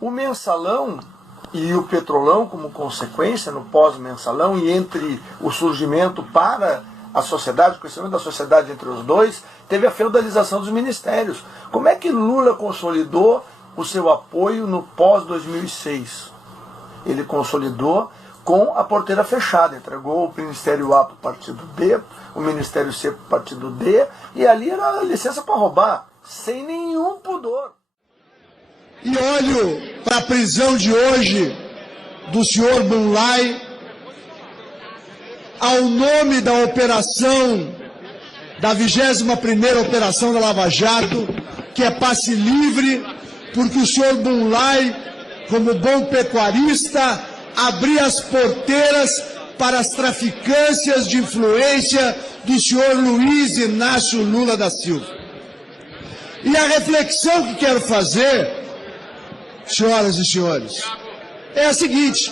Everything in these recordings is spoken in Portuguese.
O mensalão e o petrolão, como consequência, no pós-mensalão, e entre o surgimento para a sociedade, o crescimento da sociedade entre os dois, teve a feudalização dos ministérios. Como é que Lula consolidou o seu apoio no pós-2006? Ele consolidou com a porteira fechada, entregou o Ministério A para o Partido B, o Ministério C para o Partido D, e ali era licença para roubar, sem nenhum pudor. E olho para a prisão de hoje do senhor Bunlai, ao nome da operação, da 21ª operação da Lava Jato, que é passe livre, porque o senhor Bunlai, como bom pecuarista, abria as porteiras para as traficâncias de influência do senhor Luiz Inácio Lula da Silva. E a reflexão que quero fazer, senhoras e senhores, é a seguinte: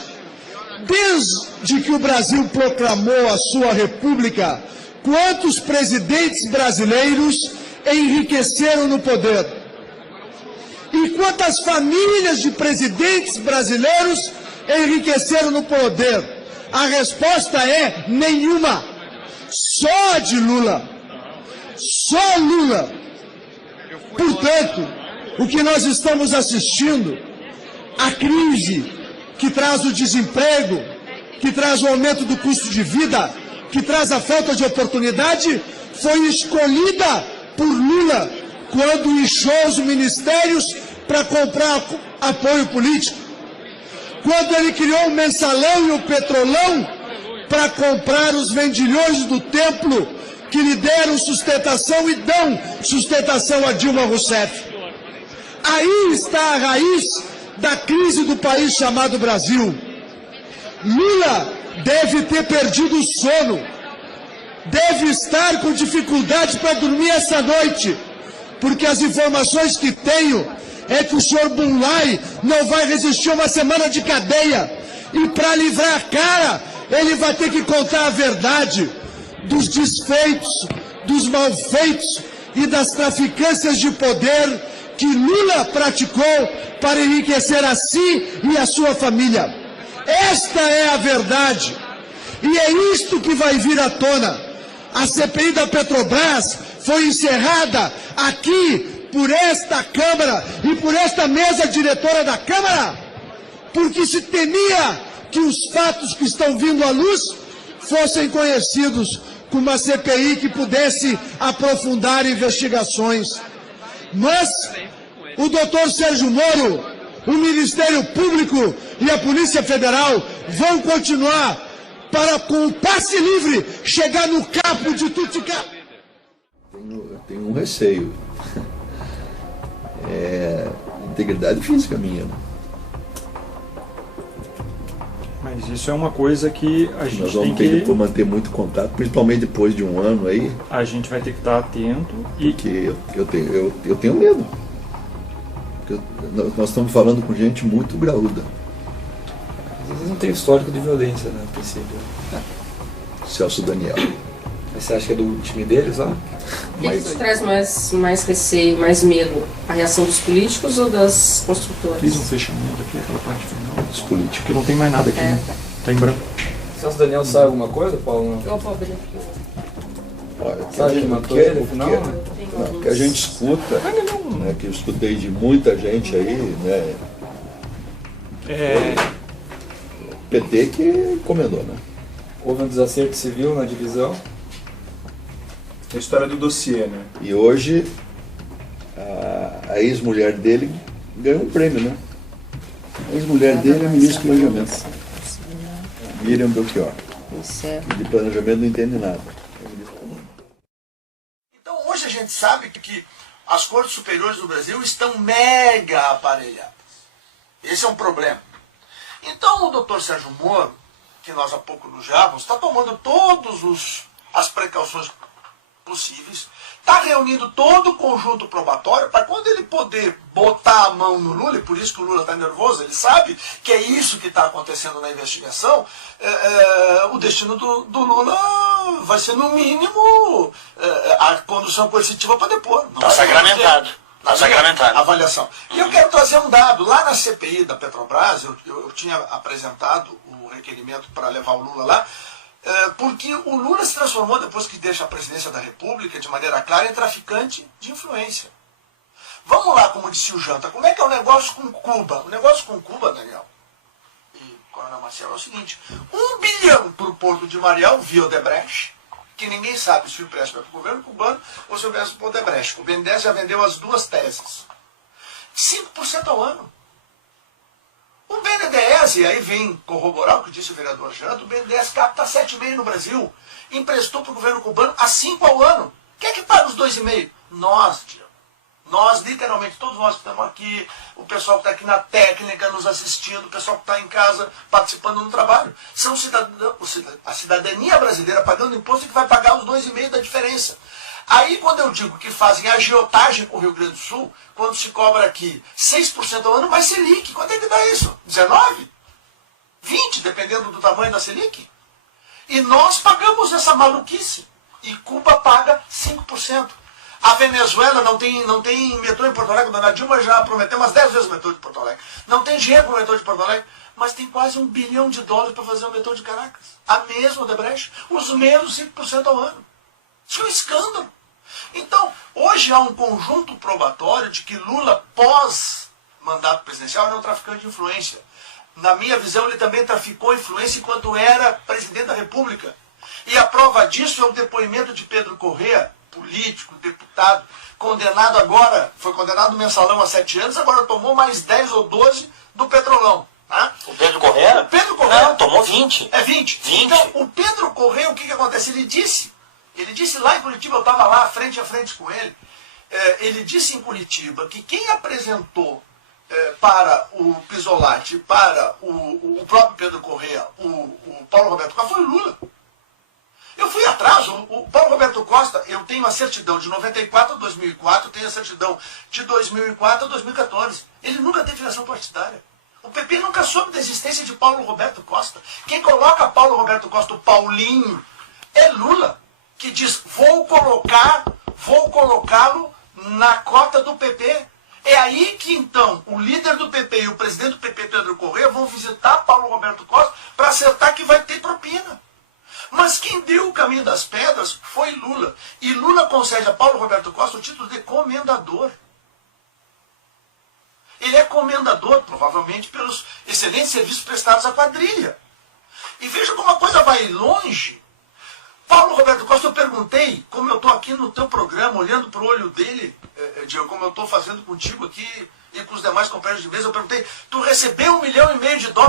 desde que o Brasil proclamou a sua república, quantos presidentes brasileiros enriqueceram no poder? E quantas famílias de presidentes brasileiros enriqueceram no poder? A resposta é nenhuma. Só de Lula. Só Lula. Portanto, o que nós estamos assistindo, a crise que traz o desemprego, que traz o aumento do custo de vida, que traz a falta de oportunidade, foi escolhida por Lula quando inchou os ministérios para comprar apoio político. Quando ele criou o mensalão e o petrolão para comprar os vendilhões do templo que lhe deram sustentação e dão sustentação a Dilma Rousseff. Aí está a raiz da crise do país chamado Brasil. Lula deve ter perdido o sono, deve estar com dificuldade para dormir essa noite, porque as informações que tenho é que o senhor Bunlai não vai resistir uma semana de cadeia, e para livrar a cara, ele vai ter que contar a verdade dos desfeitos, dos malfeitos e das traficâncias de poder que Lula praticou para enriquecer a si e a sua família. Esta é a verdade, e é isto que vai vir à tona. A CPI da Petrobras foi encerrada aqui por esta Câmara e por esta mesa diretora da Câmara, porque se temia que os fatos que estão vindo à luz fossem conhecidos com uma CPI que pudesse aprofundar investigações. Mas o doutor Sérgio Moro, o Ministério Público e a Polícia Federal vão continuar para, com o passe livre, chegar no capo de Tuticá. Eu tenho um receio. Integridade física minha. Mas isso é uma coisa que a gente Nós vamos ter que manter muito contato, principalmente depois de um ano aí. A gente vai ter que estar atento e... Porque eu tenho medo. Porque nós estamos falando com gente muito graúda. Às vezes não tem histórico de violência, né, a princípio. Celso Daniel. Mas você acha que é do time deles lá? O que te traz mais receio, mais medo? A reação dos políticos ou das construtoras? Fiz um fechamento aqui, aquela parte final Dos políticos. porque não tem mais nada aqui, né? Tá em branco. Celso Daniel sabe alguma coisa, Paulo? Eu vou abrir aqui. Olha, Sabe que matou ele, afinal? O que a gente escuta, né, que eu escutei de muita gente aí, né? PT que comendou, né? Houve um desacerto civil na divisão. A história do dossiê, né? E hoje a ex-mulher dele ganhou um prêmio, né? A ex-mulher dele é ministra do Planejamento. Miriam Belchior. De planejamento não entende nada. Então hoje a gente sabe que as cortes superiores do Brasil estão mega aparelhadas. Esse é um problema. Então o doutor Sérgio Moro, que nós há pouco elogiávamos, está tomando todas as precauções possíveis, está reunindo todo o conjunto probatório para quando ele poder botar a mão no Lula, e por isso que o Lula está nervoso, ele sabe que é isso que está acontecendo na investigação, o destino do Lula vai ser, no mínimo, a condução coercitiva para depor. Está sacramentado. Sacramentado. Avaliação. E eu quero trazer um dado. Lá na CPI da Petrobras, eu tinha apresentado o requerimento para levar o Lula lá, porque o Lula se transformou, depois que deixa a presidência da República, de maneira clara, em traficante de influência. Vamos lá, como disse o Janta, como é que é o negócio com Cuba? O negócio com Cuba, Daniel e Coronel Marcelo, é o seguinte: 1 bilhão para o Porto de Mariel via Odebrecht, que ninguém sabe se o empréstimo é para o governo cubano ou se o empréstimo é para o Odebrecht. O BNDES já vendeu as duas teses. 5% ao ano. O BNDES, e aí vem corroborar o que disse o vereador Janta, o BNDES capta 7,5 no Brasil, emprestou para o governo cubano a 5 ao ano. Quem é que paga os 2,5? Nós, tia. Nós, literalmente, todos nós que estamos aqui, o pessoal que está aqui na técnica nos assistindo, o pessoal que está em casa participando no trabalho, são a cidadania brasileira pagando imposto que vai pagar os 2,5 da diferença. Aí, quando eu digo que fazem agiotagem com o Rio Grande do Sul, quando se cobra aqui 6% ao ano, vai Selic. Quanto é que dá isso? 19? 20, dependendo do tamanho da Selic? E nós pagamos essa maluquice. E Cuba paga 5%. A Venezuela não tem metrô em Porto Alegre, a dona Dilma já prometeu umas 10 vezes o metrô de Porto Alegre. Não tem dinheiro para o metrô de Porto Alegre, mas tem quase $1 bilhão para fazer o metrô de Caracas. A mesma Odebrecht, os mesmos 5% ao ano. Isso é um escândalo. Então, hoje há um conjunto probatório de que Lula, pós-mandato presidencial, era um traficante de influência. Na minha visão, ele também traficou influência enquanto era presidente da República. E a prova disso é o depoimento de Pedro Corrêa, político, deputado, condenado agora, foi condenado no mensalão há 7 anos, agora tomou mais 10 ou 12 do Petrolão. Tá? O Pedro Corrêa? O Pedro Corrêa. Não, tomou 20. É 20? 20. Então, o Pedro Corrêa, o que acontece? Ele disse lá em Curitiba, eu estava lá frente a frente com ele, ele disse em Curitiba que quem apresentou para o Pisolati, para o próprio Pedro Corrêa, o Paulo Roberto Costa, foi o Lula. Eu fui atrás, o Paulo Roberto Costa, eu tenho a certidão de 94 a 2004, tenho a certidão de 2004 a 2014. Ele nunca teve filiação partidária. O PP nunca soube da existência de Paulo Roberto Costa. Quem coloca Paulo Roberto Costa, o Paulinho, é Lula, que diz, vou colocá-lo na cota do PP. É aí que, então, o líder do PP e o presidente do PP, Pedro Corrêa, vão visitar Paulo Roberto Costa para acertar que vai ter propina. Mas quem deu o caminho das pedras foi Lula. E Lula concede a Paulo Roberto Costa o título de comendador. Ele é comendador, provavelmente, pelos excelentes serviços prestados à quadrilha. E veja como a coisa vai longe. Paulo Roberto Costa, eu perguntei, como eu estou aqui no teu programa, olhando para o olho dele, Diego, como eu estou fazendo contigo aqui e com os demais companheiros de mesa, eu perguntei, tu recebeu $1,5 milhão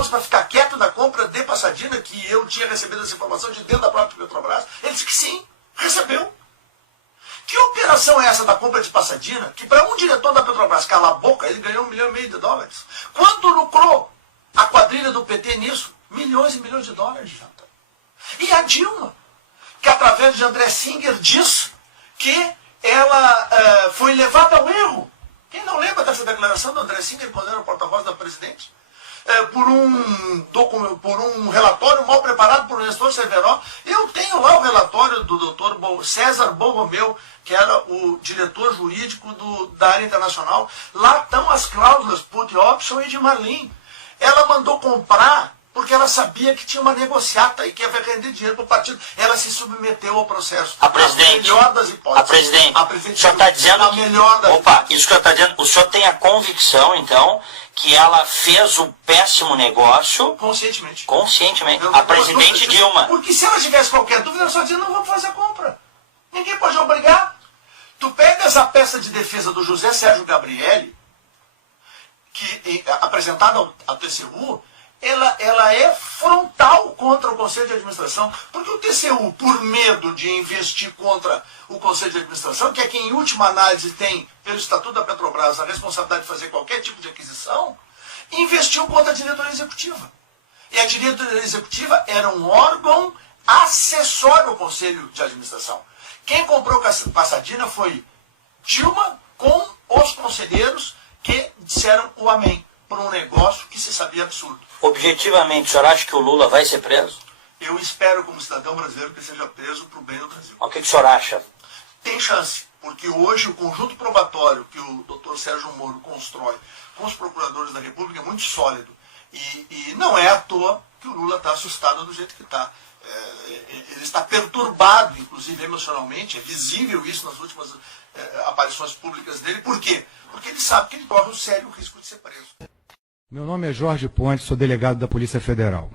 para ficar quieto na compra de Passadina, que eu tinha recebido essa informação de dentro da própria Petrobras? Ele disse que sim, recebeu. Que operação é essa da compra de Passadina, que para um diretor da Petrobras calar a boca, ele ganhou $1,5 milhão? Quanto lucrou a quadrilha do PT nisso? Milhões e milhões de dólares, Janta. E a Dilma, que através de André Singer diz que ela foi levada ao erro. Quem não lembra dessa declaração do André Singer, quando era o porta-voz da presidente? Por um relatório mal preparado por Nestor Cerveró. Eu tenho lá o relatório do doutor César Borromeu, que era o diretor jurídico da área internacional. Lá estão as cláusulas put option e de Marlin. Ela mandou comprar porque ela sabia que tinha uma negociata e que ia render dinheiro para o partido. Ela se submeteu ao processo. A presidente. Na melhor das hipóteses. A presidente. O senhor está dizendo... Na melhor das hipóteses. Isso que eu estou dizendo. O senhor tem a convicção, então, que ela fez o péssimo negócio... Conscientemente. A presidente Dilma. Porque se ela tivesse qualquer dúvida, ela só dizia, não vamos fazer a compra. Ninguém pode obrigar. Tu pegas a peça de defesa do José Sérgio Gabrielli, que apresentada ao TCU... Ela é frontal contra o Conselho de Administração, porque o TCU, por medo de investir contra o Conselho de Administração, que é quem em última análise tem, pelo Estatuto da Petrobras, a responsabilidade de fazer qualquer tipo de aquisição, investiu contra a diretoria executiva. E a diretoria executiva era um órgão acessório ao Conselho de Administração. Quem comprou Passadina foi Dilma com os conselheiros que disseram o amém por um negócio que se sabia absurdo. Objetivamente, o senhor acha que o Lula vai ser preso? Eu espero, como cidadão brasileiro, que seja preso para o bem do Brasil. O que o senhor acha? Tem chance. Porque hoje o conjunto probatório que o doutor Sérgio Moro constrói com os procuradores da República é muito sólido. E não é à toa que o Lula está assustado do jeito que está. Ele está perturbado, inclusive emocionalmente, é visível isso nas últimas aparições públicas dele. Por quê? Porque ele sabe que ele corre um sério risco de ser preso. Meu nome é Jorge Pontes, sou delegado da Polícia Federal.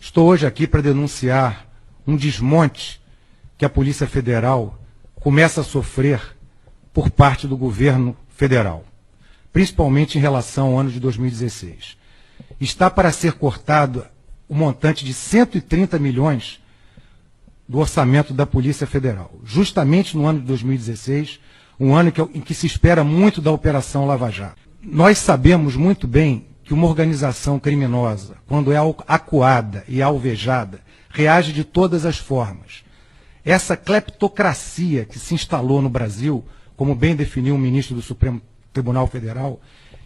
Estou hoje aqui para denunciar um desmonte que a Polícia Federal começa a sofrer por parte do governo federal, principalmente em relação ao ano de 2016. Está para ser cortado o montante de 130 milhões do orçamento da Polícia Federal, justamente no ano de 2016, um ano em que se espera muito da Operação Lava Jato. Nós sabemos muito bem que uma organização criminosa, quando é acuada e alvejada, reage de todas as formas. Essa cleptocracia que se instalou no Brasil, como bem definiu o ministro do Supremo Tribunal Federal,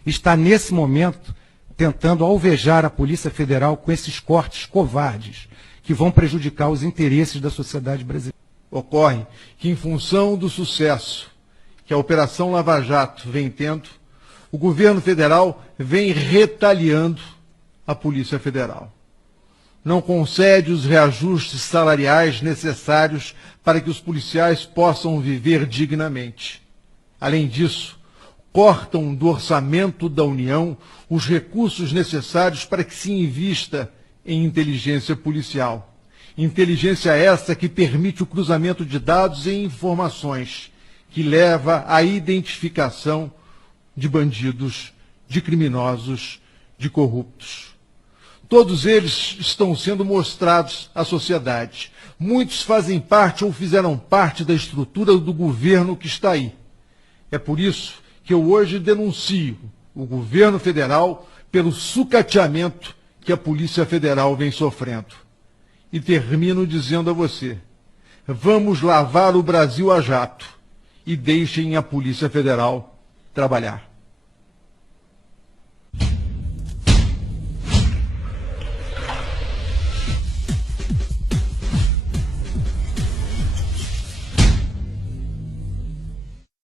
está nesse momento tentando alvejar a Polícia Federal com esses cortes covardes que vão prejudicar os interesses da sociedade brasileira. Ocorre que, em função do sucesso que a Operação Lava Jato vem tendo, o governo federal vem retaliando a Polícia Federal. Não concede os reajustes salariais necessários para que os policiais possam viver dignamente. Além disso, cortam do orçamento da União os recursos necessários para que se invista em inteligência policial. Inteligência essa que permite o cruzamento de dados e informações, que leva à identificação de bandidos, de criminosos, de corruptos. Todos eles estão sendo mostrados à sociedade. Muitos fazem parte ou fizeram parte da estrutura do governo que está aí. É por isso que eu hoje denuncio o governo federal pelo sucateamento que a Polícia Federal vem sofrendo. E termino dizendo a você, vamos lavar o Brasil a jato e deixem a Polícia Federal trabalhar.